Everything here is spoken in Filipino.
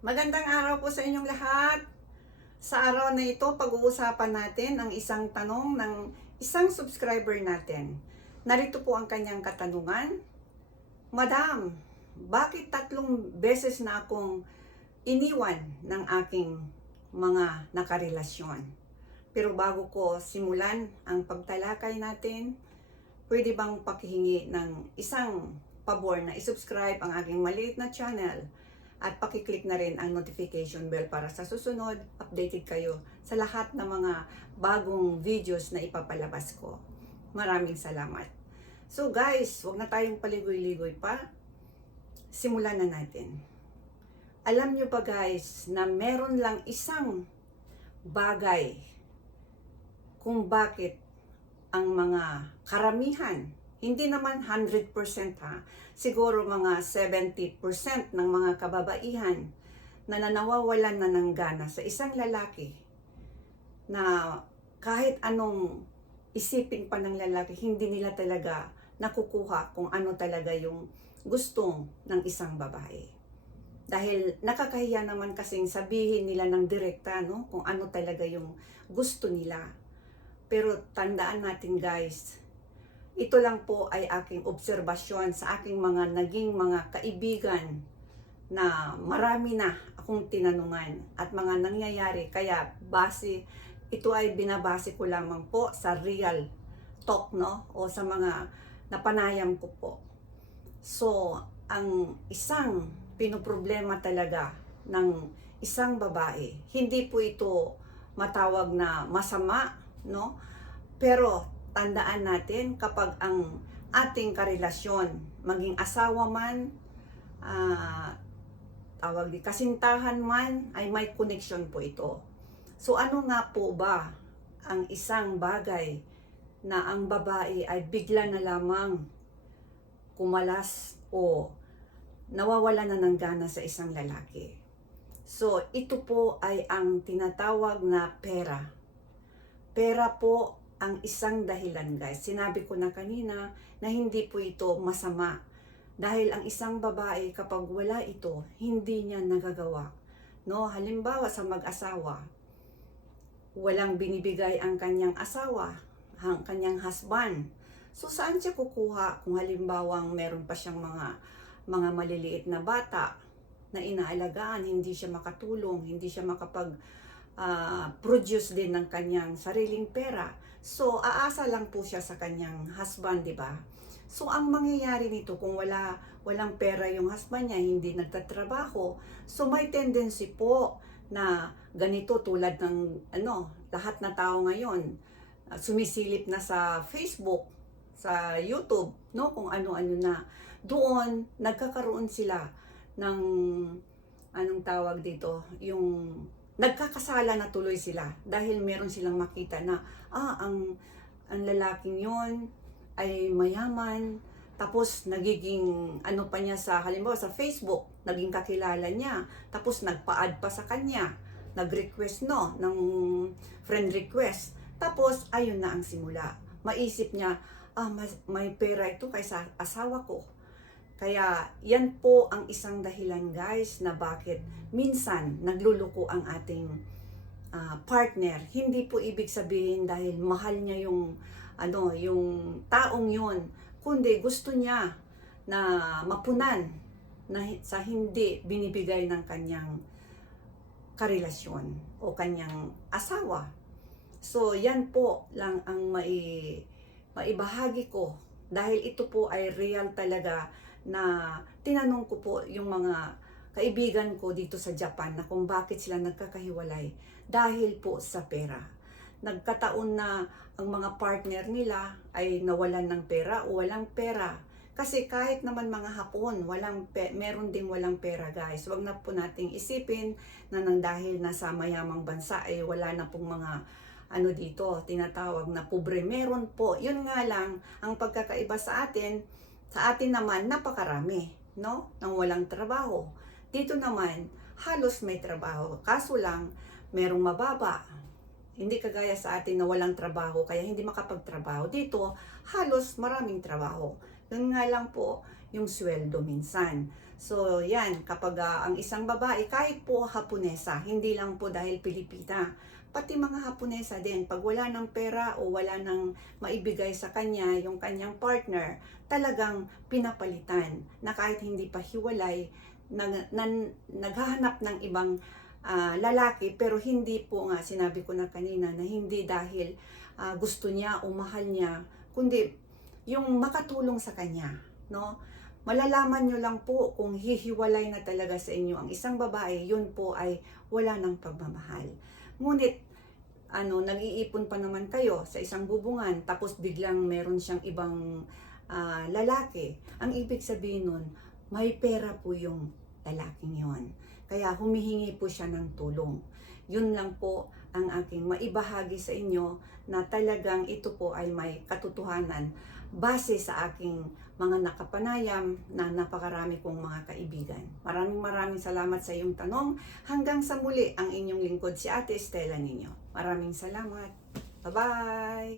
Magandang araw po sa inyong lahat. Sa araw na ito, pag-uusapan natin ang isang tanong ng isang subscriber natin. Narito po ang kanyang katanungan. Madam, bakit 3 beses na akong iniwan ng aking mga nakarelasyon? Pero bago ko simulan ang pagtalakay natin, pwede bang pakihingi ng isang pabor na isubscribe ang aking maliit na channel at pakiclick na rin ang notification bell para sa susunod, updated kayo sa lahat ng mga bagong videos na ipapalabas ko. Maraming salamat. So guys, wag na tayong paligoy-ligoy pa. Simulan na natin. Alam nyo ba guys na meron lang isang bagay kung bakit ang mga karamihan, hindi naman 100% ha, siguro mga 70% ng mga kababaihan na nawawalan na ng gana sa isang lalaki na kahit anong isipin pa ng lalaki, hindi nila talaga nakukuha kung ano talaga yung gustong ng isang babae. Dahil nakakahiya naman kasing sabihin nila ng direkta, no, kung ano talaga yung gusto nila. Pero tandaan natin guys, ito lang po ay aking obserbasyon sa aking mga naging mga kaibigan na marami na akong tinanungan at mga nangyayari. Kaya ito ay binabase ko lamang po sa real talk, no? O sa mga napanayam ko po. So, ang isang pinoproblema talaga ng isang babae, hindi po ito matawag na masama, no? Pero tandaan natin kapag ang ating karelasyon, maging asawa man, kasintahan man, ay may connection po ito. So ano nga po ba ang isang bagay na ang babae ay bigla na lamang kumalas o nawawala na ng gana sa isang lalaki? So ito po ay ang tinatawag na pera. Pera po ang isang dahilan guys. Sinabi ko na kanina na hindi po ito masama. Dahil ang isang babae kapag wala ito, hindi niya nagagawa. No, halimbawa sa mag-asawa, walang binibigay ang kanyang asawa, ang kanyang husband. So saan siya kukuha kung halimbawang meron pa siyang mga maliliit na bata na inaalagaan, hindi siya makatulong, hindi siya produce din ng kanyang sariling pera. So, aasa lang po siya sa kanyang husband, di ba? So, ang mangyayari nito kung walang pera yung husband niya, hindi nagtatrabaho, so may tendency po na ganito tulad ng lahat na tao ngayon, sumisilip na sa Facebook, sa YouTube, no? Kung ano-ano na. Doon, nagkakaroon sila ng, anong tawag dito, yung nagkakasala na tuloy sila dahil meron silang makita na ang lalaking yon ay mayaman, tapos nagiging ano pa niya sa halimbawa sa Facebook, naging kakilala niya, tapos nagpa-add pa sa kanya, nag-request ng friend request, tapos ayun na ang simula. Maisip niya, may pera ito kaysa asawa ko. Kaya yan po ang isang dahilan guys na bakit minsan nagluluko ang ating partner. Hindi po ibig sabihin dahil mahal niya yung taong yun, kundi gusto niya na mapunan na sa hindi binibigay ng kanyang karelasyon o kanyang asawa. So yan po lang ang maibahagi ko dahil ito po ay real talaga na tinanong ko po yung mga kaibigan ko dito sa Japan na kung bakit sila nagkakahiwalay dahil po sa pera. Nagkataon na ang mga partner nila ay nawalan ng pera o walang pera. Kasi kahit naman mga Hapon, meron ding walang pera guys. Huwag na po nating isipin na nang dahil nasa mayamang bansa ay wala na pong mga dito, tinatawag na pobre. Meron po. Yun nga lang, ang pagkakaiba sa atin naman napakarami, no? Nang walang trabaho. Dito naman, halos may trabaho. Kaso lang, merong mababa. Hindi kagaya sa atin na walang trabaho, kaya hindi makapagtrabaho. Dito, halos maraming trabaho. Yun nga lang po, yung sweldo minsan. So, yan, kapag ang isang babae, kahit po Haponesa, hindi lang po dahil Pilipina, pati mga Haponesa din, pag wala ng pera o wala ng maibigay sa kanya, yung kanyang partner, talagang pinapalitan na kahit hindi pa hiwalay, naghahanap ng ibang lalaki, pero hindi po nga, sinabi ko na kanina, na hindi dahil gusto niya o mahal niya, kundi yung makatulong sa kanya, no? Malalaman nyo lang po kung hihiwalay na talaga sa inyo ang isang babae, yun po ay wala ng pagmamahal. Ngunit, nag-iipon pa naman kayo sa isang bubungan, tapos biglang meron siyang ibang lalaki. Ang ibig sabihin nun, may pera po yung lalaking yon. Kaya humihingi po siya ng tulong. Yun lang po ang aking maibahagi sa inyo na talagang ito po ay may katotohanan base sa aking mga nakapanayam na napakarami kong mga kaibigan. Maraming salamat sa iyong tanong. Hanggang sa muli, ang inyong lingkod si Ate Estela ninyo. Maraming salamat. Bye-bye!